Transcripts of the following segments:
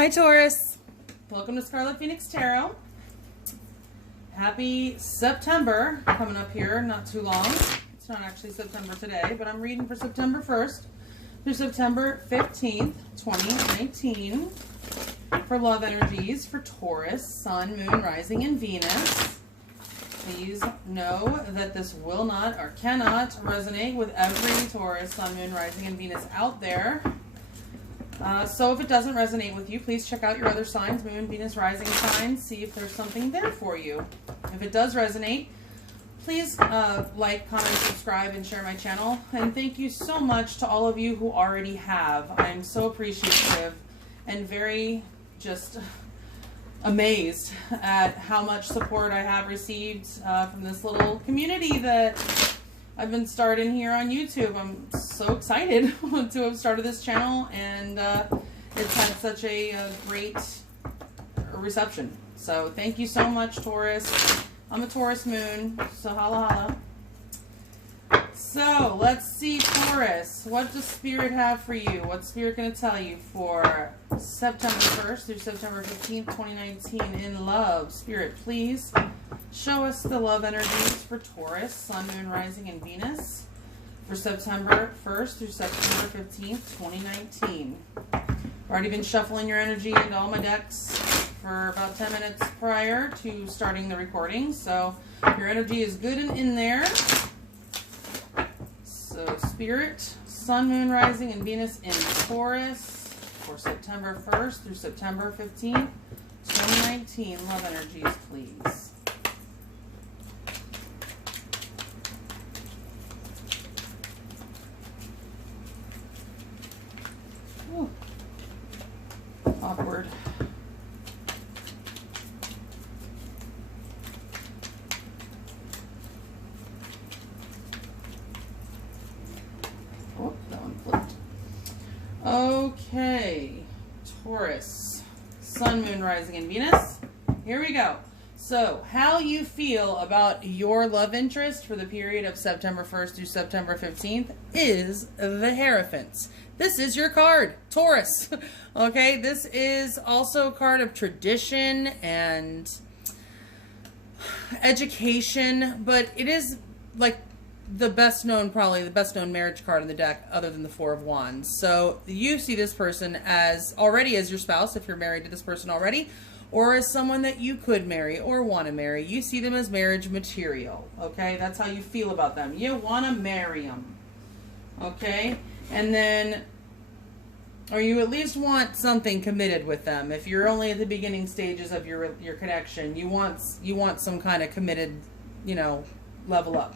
Hi Taurus, welcome to Scarlet Phoenix Tarot. Happy September coming up here, not too long. It's not actually September today, but I'm reading for September 1st through September 15th, 2019 for love energies for Taurus, Sun, Moon, Rising, and Venus. Please know that this will not or cannot resonate with every Taurus, Sun, Moon, Rising, and Venus out there. So if it doesn't resonate with you, please check out your other signs, Moon, Venus, Rising signs, see if there's something there for you. If it does resonate, please like, comment, subscribe, and share my channel. And thank you so much to all of you who already have. I'm so appreciative and very just amazed at how much support I have received from this little community that I've been starting here on YouTube. I'm so excited to have started this channel, and it's had such a great reception. So thank you so much, Taurus. I'm a Taurus moon, so holla holla. So let's see, Taurus, what does Spirit have for you? What's Spirit going to tell you for September 1st through September 15th, 2019 in love? Spirit, please show us the love energies for Taurus, Sun, Moon, Rising, and Venus for September 1st through September 15th, 2019. I've already been shuffling your energy into all my decks for about 10 minutes prior to starting the recording, so your energy is good and in there. So Spirit, Sun, Moon, Rising, and Venus in Taurus for September 1st through September 15th, 2019. Love energies, please. Ooh. Awkward. Oh, that one flipped. Okay, Taurus, Sun, Moon, Rising, and Venus. Here we go. So, how you feel about your love interest for the period of September 1st through September 15th is the Hierophant. This is your card, Taurus. Okay, this is also a card of tradition and education, but it is like the best known, probably the best known marriage card in the deck other than the Four of Wands. So you see this person as already as your spouse if you're married to this person already, or as someone that you could marry or want to marry. You see them as marriage material, okay? That's how you feel about them. You want to marry them, okay? And then, or you at least want something committed with them. If you're only at the beginning stages of your connection, you want some kind of committed, you know, level up.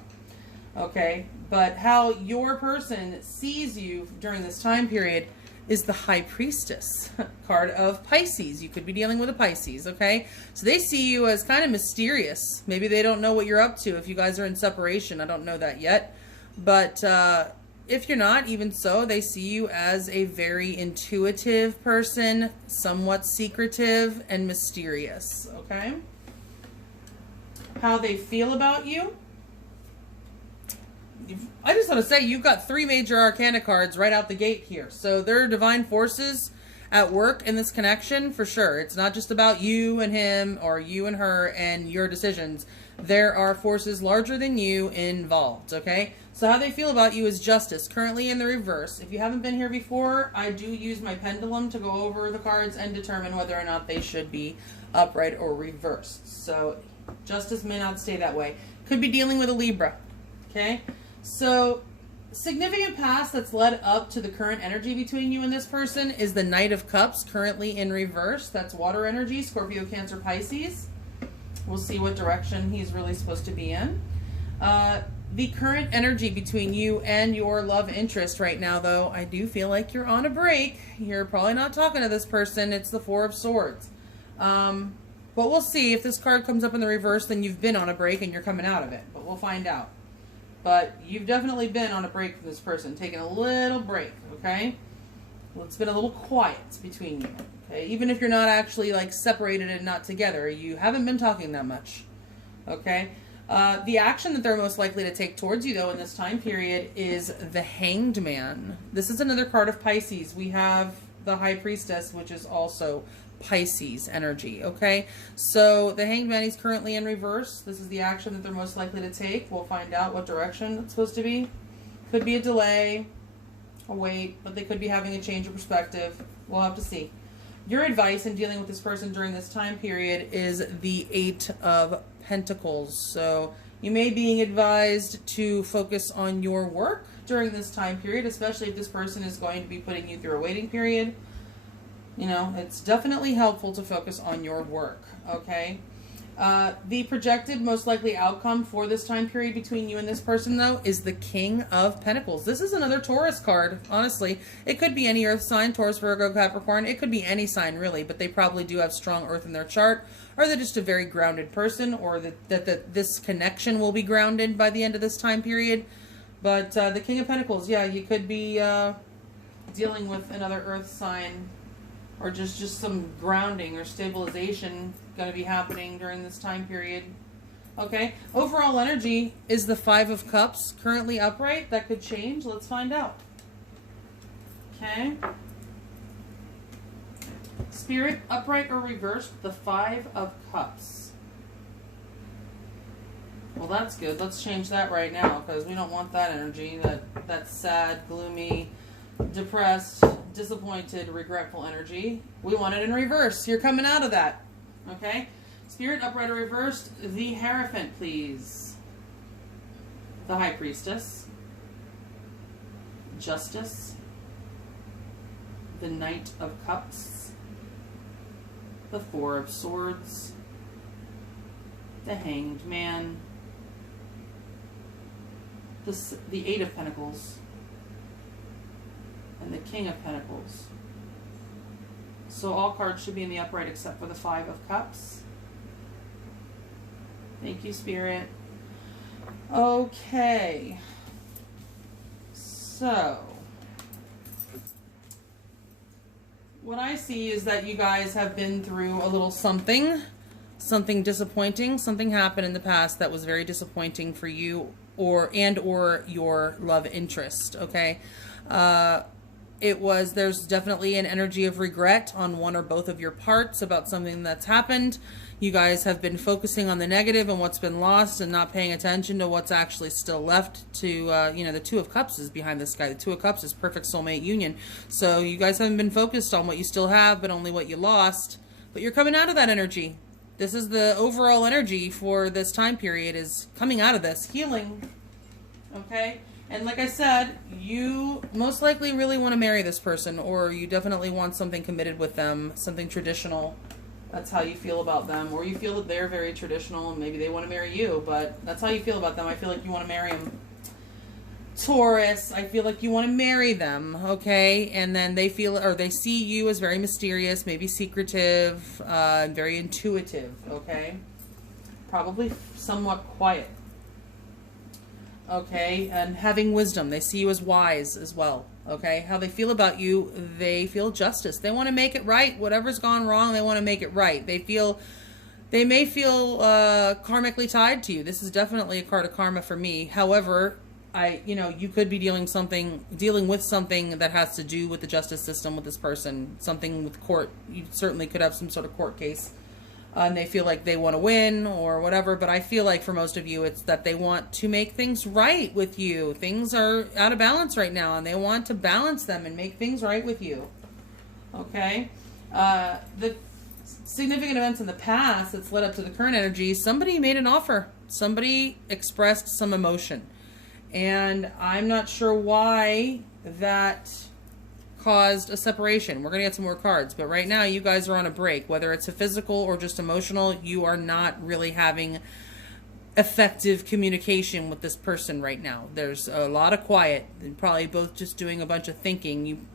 Okay, but how your person sees you during this time period is the High Priestess card of Pisces. You could be dealing with a Pisces, okay? So they see you as kind of mysterious. Maybe they don't know what you're up to if you guys are in separation. I don't know that yet. But if you're not, even so, they see you as a very intuitive person, somewhat secretive and mysterious, okay? How they feel about you. I just want to say you've got 3 major arcana cards right out the gate here. So there are divine forces at work in this connection for sure. It's not just about you and him or you and her and your decisions. There are forces larger than you involved, okay? So how they feel about you is Justice, currently in the reverse. If you haven't been here before, I do use my pendulum to go over the cards and determine whether or not they should be upright or reversed. So Justice may not stay that way. Could be dealing with a Libra, okay? So, significant past that's led up to the current energy between you and this person is the Knight of Cups, currently in reverse. That's water energy, Scorpio, Cancer, Pisces. We'll see what direction he's really supposed to be in. The current energy between you and your love interest right now, though, I do feel like you're on a break. You're probably not talking to this person. It's the Four of Swords. But we'll see. If this card comes up in the reverse, then you've been on a break and you're coming out of it. But we'll find out. But you've definitely been on a break from this person, taking a little break, okay? Well, it's been a little quiet between you, okay? Even if you're not actually, like, separated and not together, you haven't been talking that much, okay? The action that they're most likely to take towards you, though, in this time period is the Hanged Man. This is another card of Pisces. We have the High Priestess, which is also Pisces energy, okay? So the Hanged Man is currently in reverse. This is the action that they're most likely to take. We'll find out what direction it's supposed to be. Could be a delay, a wait, but they could be having a change of perspective. We'll have to see. Your advice in dealing with this person during this time period is the Eight of Pentacles. So you may be being advised to focus on your work during this time period, especially if this person is going to be putting you through a waiting period. You know, it's definitely helpful to focus on your work, okay? The projected most likely outcome for this time period between you and this person, though, is the King of Pentacles. This is another Taurus card, honestly. It could be any earth sign, Taurus, Virgo, Capricorn. It could be any sign, really, but they probably do have strong earth in their chart, or they're just a very grounded person, or that this connection will be grounded by the end of this time period. But the King of Pentacles, yeah, you could be dealing with another earth sign, or just some grounding or stabilization going to be happening during this time period. Okay, overall energy is the Five of Cups, currently upright. That could change. Let's find out. Okay. Spirit, upright or reversed, the Five of Cups. Well, that's good. Let's change that right now, because we don't want that energy, that sad, gloomy, depressed, disappointed, regretful energy. We want it in reverse. You're coming out of that. Okay? Spirit, upright or reversed, the Hierophant, please. The High Priestess. Justice. The Knight of Cups. The Four of Swords. The Hanged Man. The Eight of Pentacles. And the King of Pentacles. So all cards should be in the upright except for the Five of Cups. Thank you, Spirit. Okay. So, what I see is that you guys have been through a little something disappointing. Something happened in the past that was very disappointing for you or your love interest, okay? There's definitely an energy of regret on one or both of your parts about something that's happened. You guys have been focusing on the negative and what's been lost and not paying attention to what's actually still left to, the Two of Cups is behind this guy. The Two of Cups is perfect soulmate union. So you guys haven't been focused on what you still have, but only what you lost. But you're coming out of that energy. This is the overall energy for this time period, is coming out of this, healing. Okay? And like I said, you most likely really want to marry this person, or you definitely want something committed with them, something traditional. That's how you feel about them. Or you feel that they're very traditional and maybe they want to marry you, but that's how you feel about them. I feel like you want to marry them. Taurus, I feel like you want to marry them, okay? And then they feel, or they see you as very mysterious, maybe secretive, and very intuitive, okay? Probably somewhat quiet. Okay, and having wisdom. They see you as wise as well, okay? How they feel about you, they feel justice. They want to make it right. Whatever's gone wrong, they want to make it right. They may feel karmically tied to you. This is definitely a card of karma for me. However, you could be dealing with something that has to do with the justice system with this person, something with court. You certainly could have some sort of court case. And they feel like they want to win or whatever, but I feel like for most of you, it's that they want to make things right with you. Things are out of balance right now, and they want to balance them and make things right with you. Okay? The significant events in the past that's led up to the current energy, somebody made an offer. Somebody expressed some emotion. And I'm not sure why that caused a separation. We're going to get some more cards, but right now you guys are on a break. Whether it's a physical or just emotional, you are not really having effective communication with this person right now. There's a lot of quiet and probably both just doing a bunch of thinking.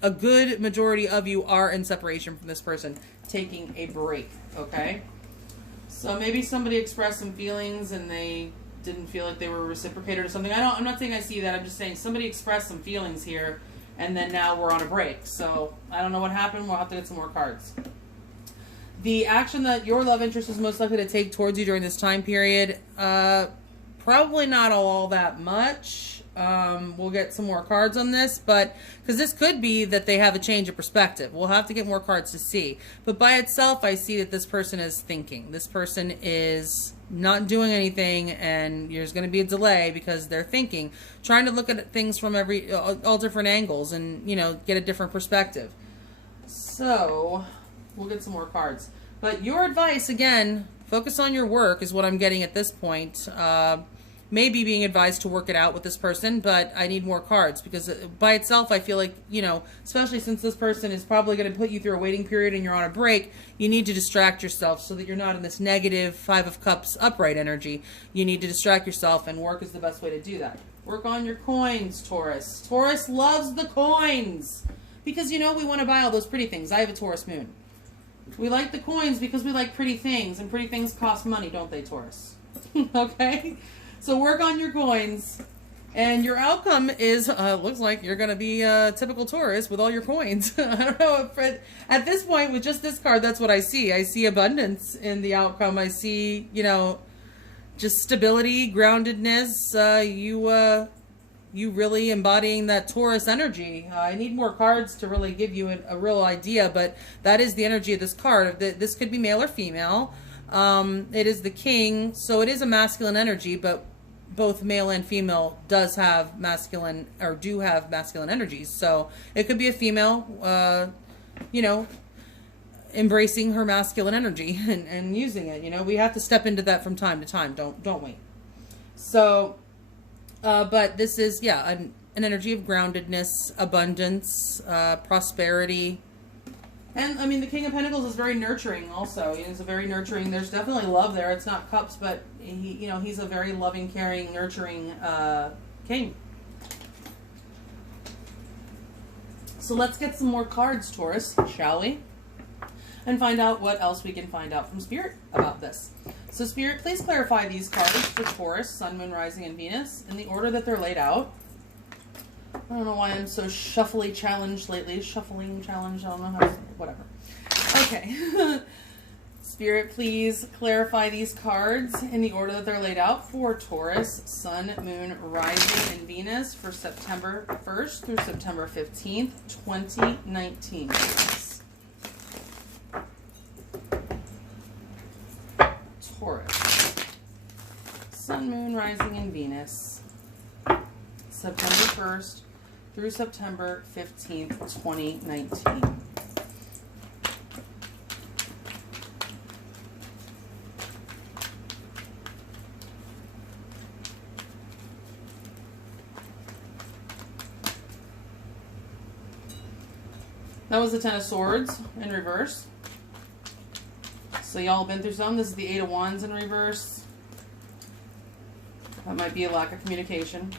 A good majority of you are in separation from this person, taking a break, okay? So maybe somebody expressed some feelings and they didn't feel like they were reciprocated or something. I'm not saying I see that. I'm just saying somebody expressed some feelings here, and then now we're on a break. So I don't know what happened. We'll have to get some more cards. The action that your love interest is most likely to take towards you during this time period, probably not all that much. We'll get some more cards on this, but because this could be that they have a change of perspective. We'll have to get more cards to see. But by itself, I see that this person is thinking. This person is not doing anything, and there's going to be a delay because they're thinking, trying to look at things from all different angles and, you know, get a different perspective. So we'll get some more cards. But your advice, again, focus on your work is what I'm getting at this point. Maybe being advised to work it out with this person, but I need more cards because by itself, I feel like, you know, especially since this person is probably going to put you through a waiting period and you're on a break, you need to distract yourself so that you're not in this negative 5 of Cups upright energy. You need to distract yourself, and work is the best way to do that. Work on your coins, Taurus. Taurus loves the coins because, you know, we want to buy all those pretty things. I have a Taurus moon. We like the coins because we like pretty things, and pretty things cost money, don't they, Taurus? Okay? So work on your coins, and your outcome is, looks like you're going to be a typical Taurus with all your coins. I don't know if at this point, with just this card, that's what I see. I see abundance in the outcome. I see, you know, just stability, groundedness. You really embodying that Taurus energy. I need more cards to really give you a real idea, but that is the energy of this card. This could be male or female. It is the king, so it is a masculine energy, but both male and female does have masculine, or do have masculine energies. So it could be a female, you know, embracing her masculine energy and using it. You know, we have to step into that from time to time, don't we? So, but this is, yeah, an energy of groundedness, abundance, prosperity. And, I mean, the King of Pentacles is very nurturing also. He's a very nurturing, there's definitely love there. It's not cups, but, he, you know, he's a very loving, caring, nurturing king. So let's get some more cards, Taurus, shall we? And find out what else we can find out from Spirit about this. So, Spirit, please clarify these cards for Taurus, Sun, Moon, Rising, and Venus in the order that they're laid out. I don't know why I'm so shuffly challenged lately. Shuffling challenge, I don't know how to say it. Whatever. Okay. Spirit, please clarify these cards in the order that they're laid out for Taurus, Sun, Moon, Rising, and Venus for September 1st through September 15th, 2019. Taurus, Sun, Moon, Rising, and Venus, September 1st through September 15th, 2019. That was the Ten of Swords in reverse. So y'all been through some. This is the Eight of Wands in reverse. That might be a lack of communication.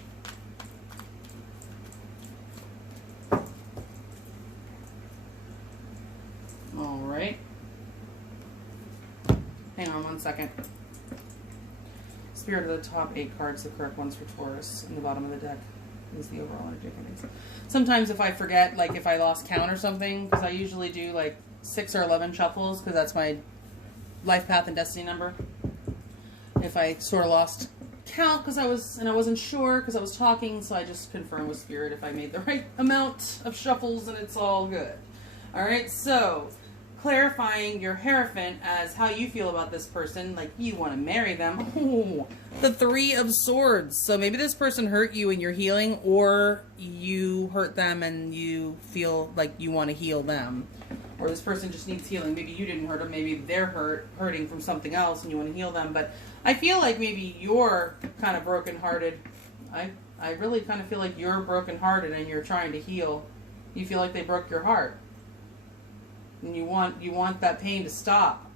Alright. Hang on one second. Spirit of the top 8 cards, the correct ones for Taurus, in the bottom of the deck is the overall energy. Sometimes if I forget, like if I lost count or something, because I usually do like 6 or 11 shuffles, because that's my life path and destiny number. If I sort of lost count because I wasn't sure because I was talking, so I just confirm with Spirit if I made the right amount of shuffles, and it's all good. All right, so clarifying your Hierophant as how you feel about this person, like you want to marry them. Oh, the Three of Swords. So maybe this person hurt you and you're healing, or you hurt them and you feel like you want to heal them. Or this person just needs healing. Maybe you didn't hurt them. Maybe they're hurting from something else and you want to heal them. But I feel like maybe you're kind of brokenhearted. I really kind of feel like you're brokenhearted and you're trying to heal. You feel like they broke your heart. And you want that pain to stop.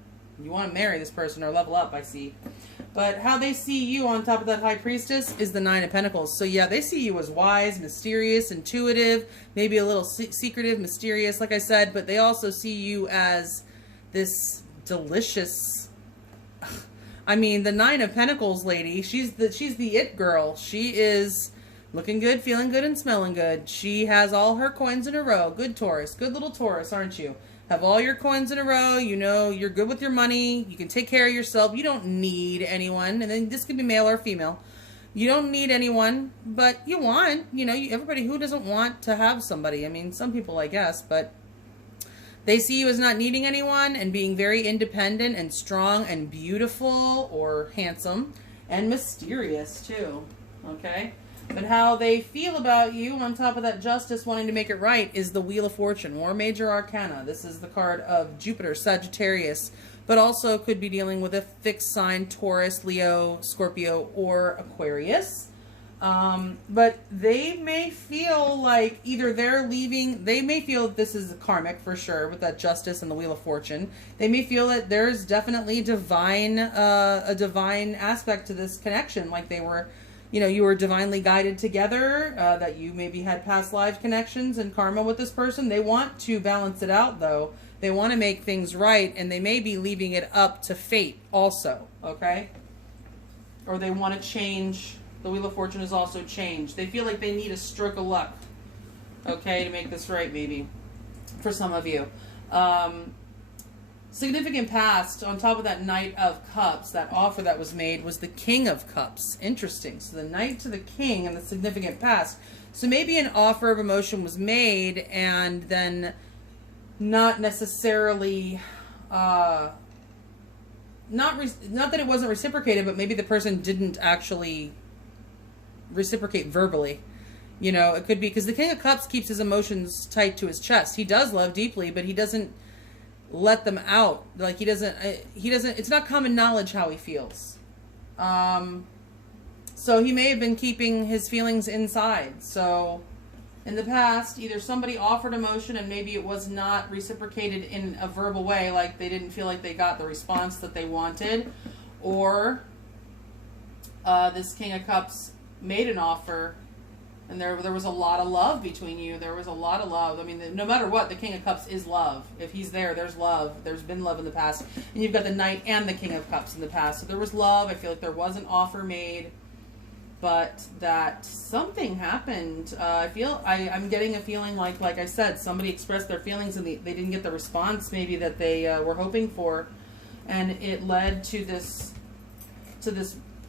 You want to marry this person or level up, I see. But how they see you on top of that High Priestess is the Nine of Pentacles. So yeah, they see you as wise, mysterious, intuitive, maybe a little secretive, mysterious, like I said, but they also see you as this delicious... I mean, the Nine of Pentacles lady, she's the it girl. She is looking good, feeling good, and smelling good. She has all her coins in a row. Good Taurus. Good little Taurus, aren't you? Have all your coins in a row. You know you're good with your money. You can take care of yourself. You don't need anyone. And then this could be male or female. You don't need anyone, but you want, you know, everybody, who doesn't want to have somebody? I mean, some people, I guess, but they see you as not needing anyone and being very independent and strong and beautiful or handsome and mysterious too, okay? But how they feel about you on top of that justice wanting to make it right is the Wheel of Fortune, or Major Arcana. This is the card of Jupiter, Sagittarius, but also could be dealing with a fixed sign, Taurus, Leo, Scorpio, or Aquarius. But they may feel like either they're leaving, they may feel that this is karmic for sure with that justice and the Wheel of Fortune. They may feel that there's definitely divine, a divine aspect to this connection, like they were, you know, you were divinely guided together, that you maybe had past life connections and karma with this person. They want to balance it out though. They want to make things right, and they may be leaving it up to fate also, okay? Or they want to change. The Wheel of Fortune is also change. They feel like they need a stroke of luck, okay, to make this right, maybe, for some of you. Significant past, on top of that Knight of Cups, that offer that was made was the King of Cups. Interesting. So the Knight to the King and the significant past. So maybe an offer of emotion was made and then not necessarily, not that it wasn't reciprocated, but maybe the person didn't actually reciprocate verbally. You know, it could be because the King of Cups keeps his emotions tight to his chest. He does love deeply, but he doesn't let them out. Like he doesn't, it's not common knowledge how he feels. So he may have been keeping his feelings inside. So in the past, either somebody offered emotion and maybe it was not reciprocated in a verbal way, like they didn't feel like they got the response that they wanted, or this King of Cups made an offer and there was a lot of love between you. There was a lot of love. I mean, no matter what, the King of Cups is love. If he's there, there's love. There's been love in the past. And you've got the Knight and the King of Cups in the past. So there was love. I feel like there was an offer made, but that something happened. I'm getting a feeling like I said, somebody expressed their feelings and they didn't get the response maybe that they were hoping for. And it led to this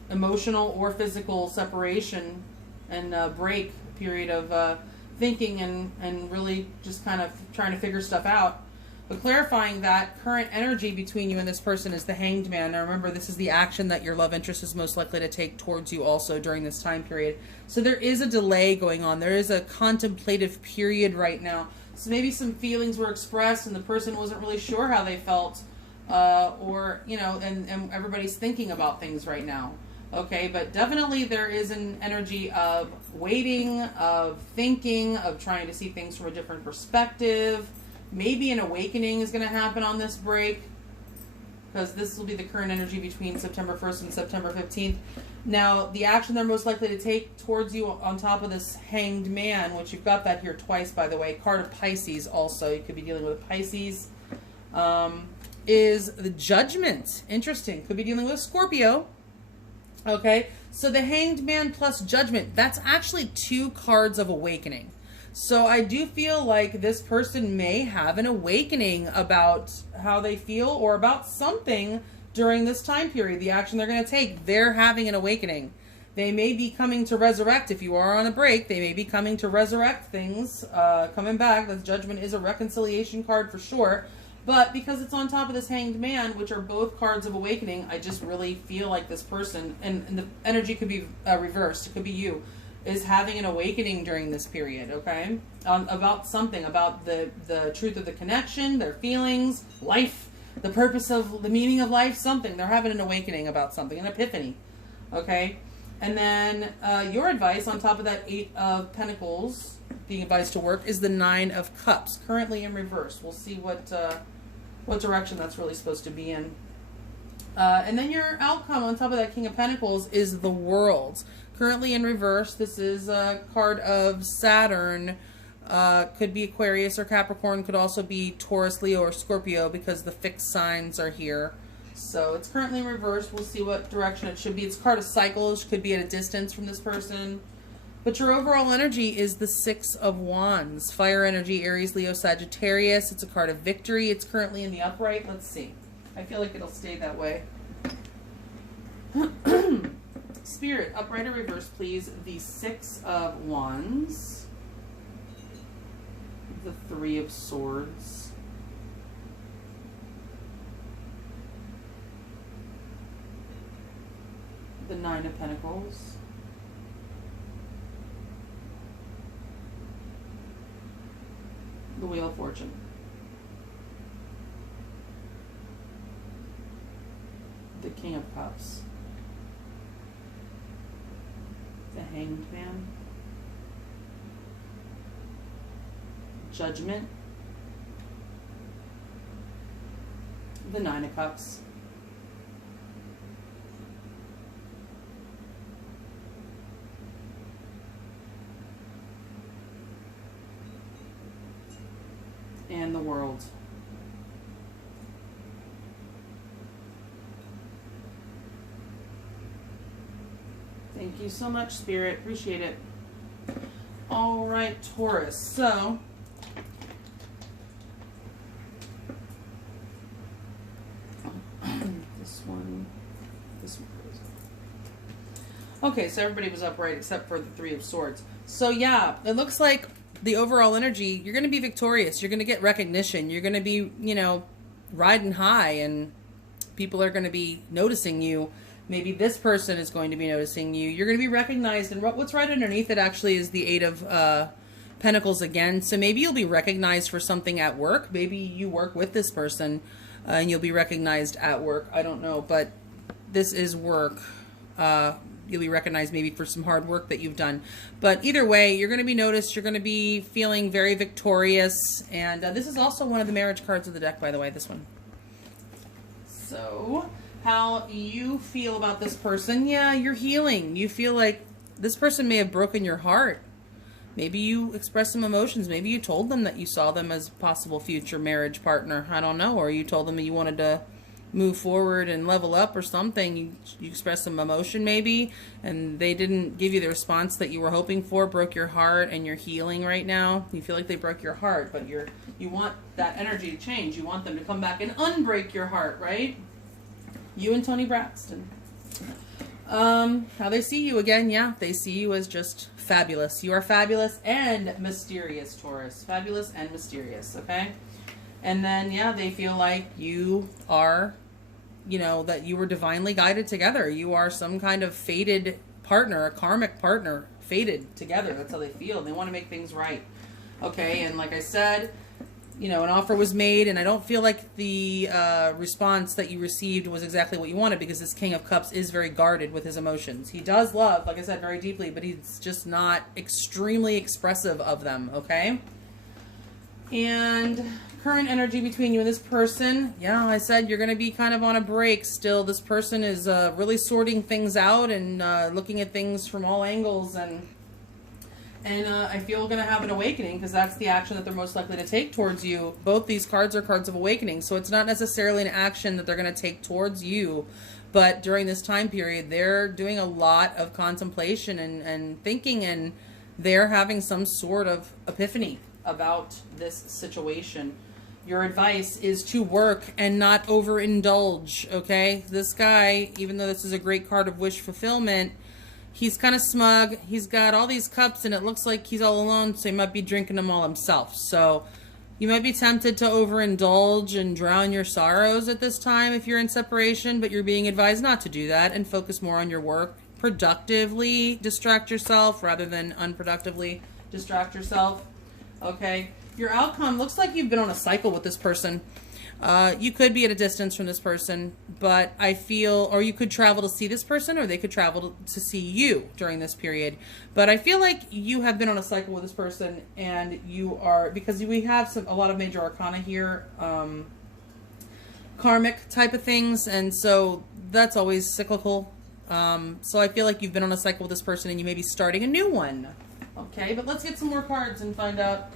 emotional or physical separation and break period of thinking and really just kind of trying to figure stuff out. But clarifying that current energy between you and this person is the Hanged Man. Now remember, this is the action that your love interest is most likely to take towards you also during this time period. So there is a delay going on. There is a contemplative period right now. So maybe some feelings were expressed and the person wasn't really sure how they felt, or, you know, and everybody's thinking about things right now. Okay, but definitely there is an energy of waiting, of thinking, of trying to see things from a different perspective. Maybe an awakening is going to happen on this break, because this will be the current energy between September 1st and September 15th. Now, the action they're most likely to take towards you on top of this Hanged Man, which you've got that here twice, by the way, card of Pisces also, you could be dealing with Pisces, is the Judgment. Interesting. Could be dealing with Scorpio. Okay, so the Hanged Man plus Judgment, that's actually two cards of awakening. So I do feel like this person may have an awakening about how they feel or about something during this time period, the action they're going to take. They're having an awakening. They may be coming to resurrect. If you are on a break, they may be coming to resurrect things, coming back. The Judgment is a reconciliation card for sure. But because it's on top of this Hanged Man, which are both cards of awakening, I just really feel like this person, and the energy could be reversed, it could be you, is having an awakening during this period, okay? About something, about the truth of the connection, their feelings, life, the purpose of, the meaning of life, something. They're having an awakening about something, an epiphany, okay? And then your advice on top of that 8 of Pentacles, being advised to work, is the 9 of Cups, currently in reverse. We'll see what direction that's really supposed to be in. And then your outcome on top of that King of Pentacles is the World, currently in reverse. This is a card of Saturn. Could be Aquarius or Capricorn, could also be Taurus, Leo, or Scorpio, because the fixed signs are here. So it's currently in reverse. We'll see what direction it should be. It's a card of cycles, could be at a distance from this person. But your overall energy is the 6 of Wands. Fire energy, Aries, Leo, Sagittarius. It's a card of victory. It's currently in the upright. Let's see. I feel like it'll stay that way. Spirit, upright or reverse, please. The Six of Wands. The Three of Swords. The Nine of Pentacles. The Wheel of Fortune. The King of Cups. The Hanged Man. Judgment. The Nine of Cups. And the World. Thank you so much, Spirit. Appreciate it. All right, Taurus. So, this one. Okay, so everybody was upright except for the Three of Swords. So yeah, it looks like the overall energy, you're going to be victorious. You're going to get recognition. You're going to be, you know, riding high, and people are going to be noticing you. Maybe this person is going to be noticing you. You're going to be recognized, and what's right underneath it actually is the Eight of Pentacles again. So maybe you'll be recognized for something at work. Maybe you work with this person, and you'll be recognized at work. I don't know, but this is work. You'll be recognized maybe for some hard work that you've done. But either way, you're going to be noticed. You're going to be feeling very victorious. And this is also one of the marriage cards of the deck, by the way, this one. So, how you feel about this person? Yeah, you're healing. You feel like this person may have broken your heart. Maybe you expressed some emotions. Maybe you told them that you saw them as a possible future marriage partner. I don't know. Or you told them that you wanted to move forward and level up or something. You expressed some emotion maybe, and they didn't give you the response that you were hoping for, broke your heart, and you're healing right now. You feel like they broke your heart, but you want that energy to change. You want them to come back and unbreak your heart, right? You and Tony Braxton. How they see you again, yeah, they see you as just fabulous. You are fabulous and mysterious, Taurus. Fabulous and mysterious, okay? And then, yeah, they feel like you are, you know, that you were divinely guided together. You are some kind of fated partner, a karmic partner, fated together. That's how they feel. They want to make things right. Okay, and like I said, you know, an offer was made, and I don't feel like the response that you received was exactly what you wanted, because this King of Cups is very guarded with his emotions. He does love, like I said, very deeply, but he's just not extremely expressive of them, okay? And current energy between you and this person, yeah, I said you're going to be kind of on a break still. This person is really sorting things out and looking at things from all angles, and I feel going to have an awakening, because that's the action that they're most likely to take towards you. Both these cards are cards of awakening, so it's not necessarily an action that they're going to take towards you, but during this time period, they're doing a lot of contemplation and thinking, and they're having some sort of epiphany about this situation. Your advice is to work and not overindulge, okay? This guy, even though this is a great card of wish fulfillment, he's kind of smug. He's got all these cups, and it looks like he's all alone, so he might be drinking them all himself. So you might be tempted to overindulge and drown your sorrows at this time if you're in separation, but you're being advised not to do that and focus more on your work. Productively distract yourself rather than unproductively distract yourself. Okay, your outcome looks like you've been on a cycle with this person. You could be at a distance from this person, but I feel, or you could travel to see this person, or they could travel to see you during this period. But I feel like you have been on a cycle with this person, and you are, because we have a lot of major arcana here, karmic type of things, and so that's always cyclical. So I feel like you've been on a cycle with this person, and you may be starting a new one. Okay, but let's get some more cards and find out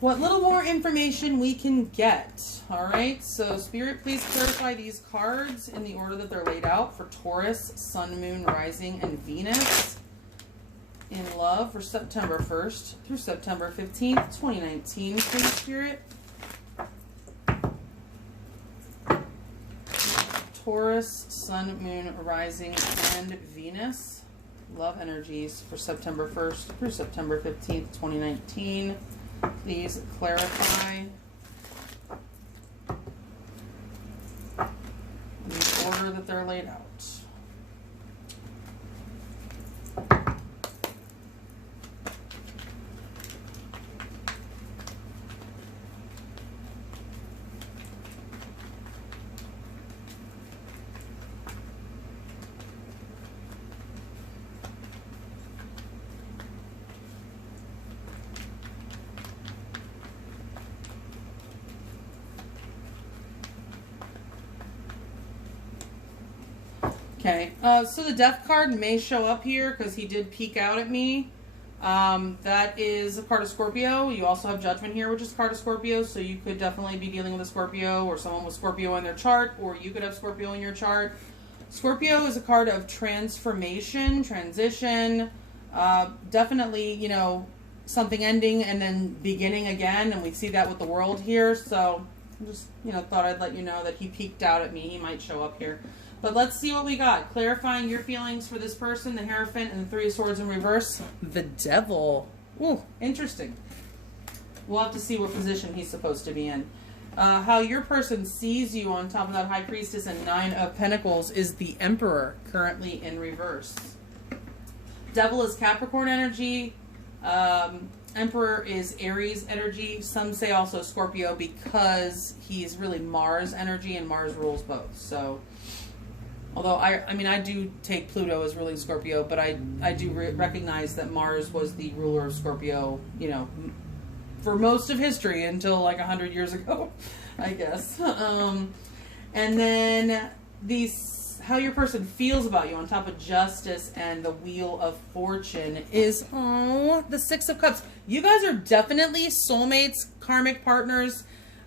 what little more information we can get. All right, so Spirit, please clarify these cards in the order that they're laid out for Taurus, Sun, Moon, Rising, and Venus in love for September 1st through September 15th, 2019. Please, Spirit. Taurus, Sun, Moon, Rising, and Venus. Love energies for September 1st through September 15th, 2019. Please clarify in the order that they're laid out. Okay, so the Death card may show up here because he did peek out at me. That is a card of Scorpio. You also have Judgment here, which is a card of Scorpio, so you could definitely be dealing with a Scorpio or someone with Scorpio in their chart, or you could have Scorpio in your chart. Scorpio is a card of transformation, transition, definitely, you know, something ending and then beginning again, and we see that with the World here, so I just, you know, thought I'd let you know that he peeked out at me. He might show up here. But let's see what we got. Clarifying your feelings for this person, the Hierophant, and the Three of Swords in reverse. The Devil. Ooh, interesting. We'll have to see what position he's supposed to be in. How your person sees you on top of that High Priestess and Nine of Pentacles is the Emperor, currently in reverse. Devil is Capricorn energy. Emperor is Aries energy. Some say also Scorpio because he's really Mars energy, and Mars rules both. So... although, I mean, I do take Pluto as ruling Scorpio, but I do recognize that Mars was the ruler of Scorpio, you know, for most of history until like 100 years ago, I guess. And then how your person feels about you on top of Justice and the Wheel of Fortune is, oh, the Six of Cups. You guys are definitely soulmates, karmic partners,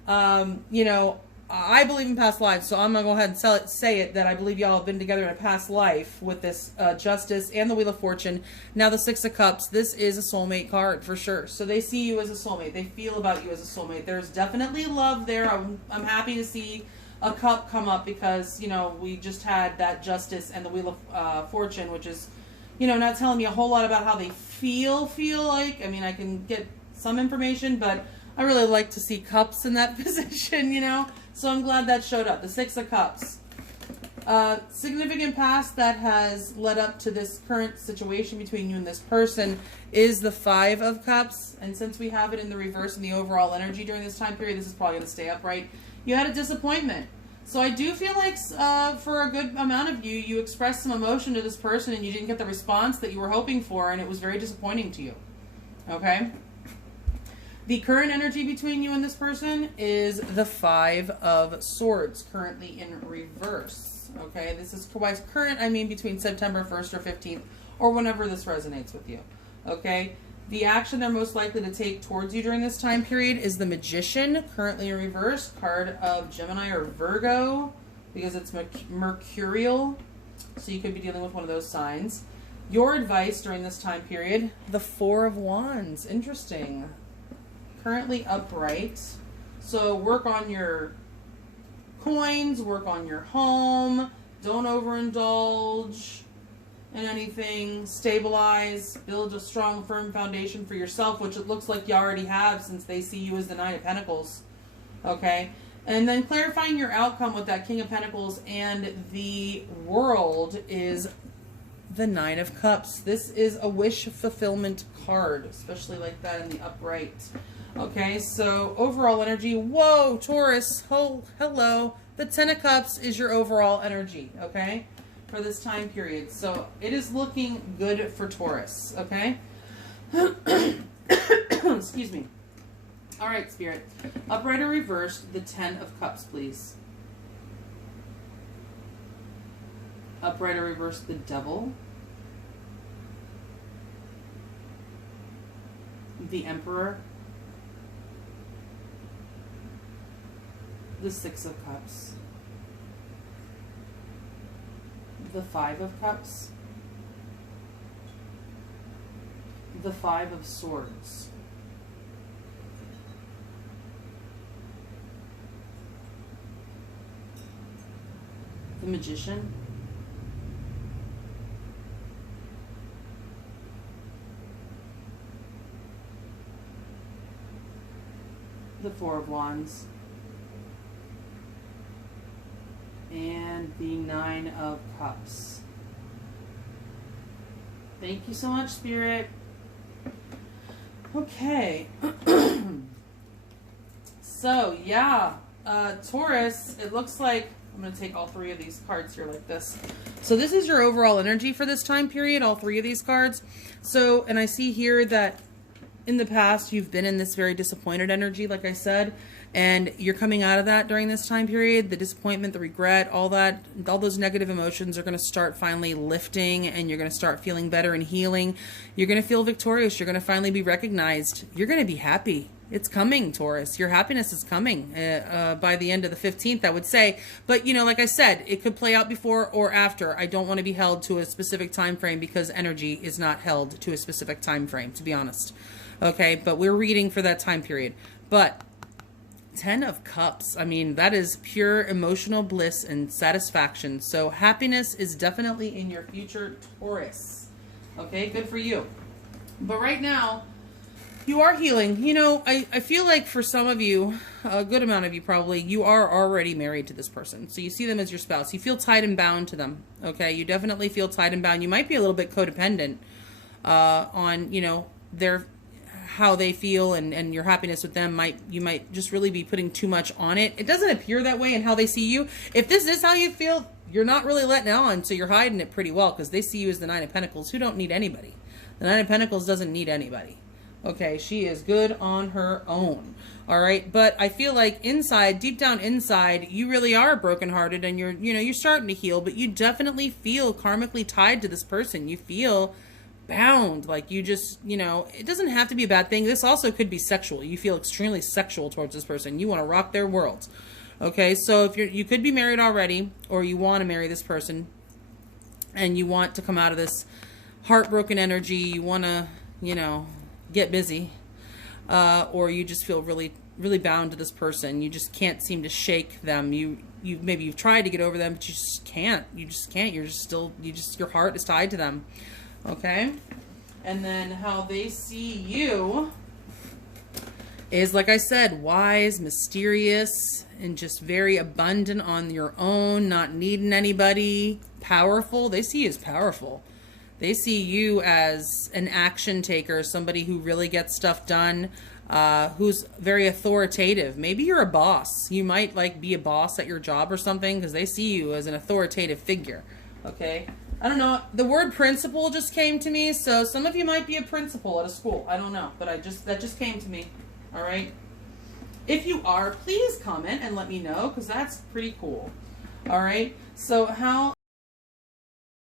you know. I believe in past lives, so I'm going to go ahead and say it that I believe y'all have been together in a past life with this Justice and the Wheel of Fortune. Now the Six of Cups, this is a soulmate card for sure. So they see you as a soulmate. They feel about you as a soulmate. There's definitely love there. I'm happy to see a cup come up because, you know, we just had that Justice and the Wheel of Fortune, which is, you know, not telling me a whole lot about how they feel like. I mean, I can get some information, but I really like to see cups in that position, you know. So I'm glad that showed up. The Six of Cups. Significant past that has led up to this current situation between you and this person is the Five of Cups. And since we have it in the reverse in the overall energy during this time period, this is probably going to stay upright. You had a disappointment. So I do feel like for a good amount of you, you expressed some emotion to this person and you didn't get the response that you were hoping for, and it was very disappointing to you. Okay? The current energy between you and this person is the Five of Swords, currently in reverse. Okay, this is by current, I mean between September 1st or 15th, or whenever this resonates with you. Okay, the action they're most likely to take towards you during this time period is the Magician, currently in reverse, card of Gemini or Virgo, because it's mercurial, so you could be dealing with one of those signs. Your advice during this time period, the Four of Wands. Interesting. Currently upright, so work on your coins, work on your home, don't overindulge in anything, stabilize, build a strong firm foundation for yourself, which it looks like you already have since they see you as the Nine of Pentacles. Okay, and then clarifying your outcome with that King of Pentacles and the World is the Nine of Cups. This is a wish fulfillment card, especially like that in the upright. Okay, so overall energy, whoa, Taurus, oh, hello. The Ten of Cups is your overall energy, okay, for this time period. So it is looking good for Taurus, okay? Excuse me. All right, Spirit. Upright or reversed, the Ten of Cups, please. Upright or reversed, the Devil. The Emperor. The Six of Cups, the Five of Cups, the Five of Swords, the The Magician. The Four of Wands. And the Nine of Cups. Thank you so much, Spirit. Okay. So, yeah. Taurus, it looks like... I'm going to take all three of these cards here like this. So this is your overall energy for this time period, all three of these cards. So, and I see here that in the past, you've been in this very disappointed energy, like I said, and you're coming out of that during this time period. The disappointment, the regret, all that, all those negative emotions are going to start finally lifting, and you're going to start feeling better and healing. You're going to feel victorious. You're going to finally be recognized. You're going to be happy. It's coming, Taurus. Your happiness is coming by the end of the 15th, I would say. But, you know, like I said, it could play out before or after. I don't want to be held to a specific time frame because energy is not held to a specific time frame, to be honest. Okay, but we're reading for that time period. But 10 of Cups, I mean, that is pure emotional bliss and satisfaction. So happiness is definitely in your future, Taurus. Okay, good for you. But right now, you are healing. You know, I feel like for some of you, a good amount of you probably, you are already married to this person. So you see them as your spouse. You feel tied and bound to them. Okay, you definitely feel tied and bound. You might be a little bit codependent on, you know, how they feel and your happiness with them. You might just really be putting too much on it. It doesn't appear that way in how they see you. If this is how you feel, you're not really letting on, so you're hiding it pretty well because they see you as the Nine of Pentacles, who don't need anybody. The Nine of Pentacles doesn't need anybody. Okay, she is good on her own. All right, but I feel like inside, deep down inside, you really are brokenhearted and you're starting to heal, but you definitely feel karmically tied to this person. You feel bound, like you just, you know, it doesn't have to be a bad thing. This also could be sexual. You feel extremely sexual towards this person. You want to rock their world. Okay, so if you could be married already, or you want to marry this person and you want to come out of this heartbroken energy, you want to, you know, get busy, or you just feel really, really bound to this person. You just can't seem to shake them. Maybe you've tried to get over them, but you just can't. You're just still, your heart is tied to them. Okay, and then how they see you is, like I said, wise, mysterious, and just very abundant on your own, not needing anybody, powerful. They see you as powerful. They see you as an action taker, somebody who really gets stuff done, who's very authoritative. Maybe you're a boss. You might like be a boss at your job or something because they see you as an authoritative figure. Okay. I don't know. The word principal just came to me, so some of you might be a principal at a school. I don't know, but that just came to me. All right. If you are, please comment and let me know because that's pretty cool. All right. So how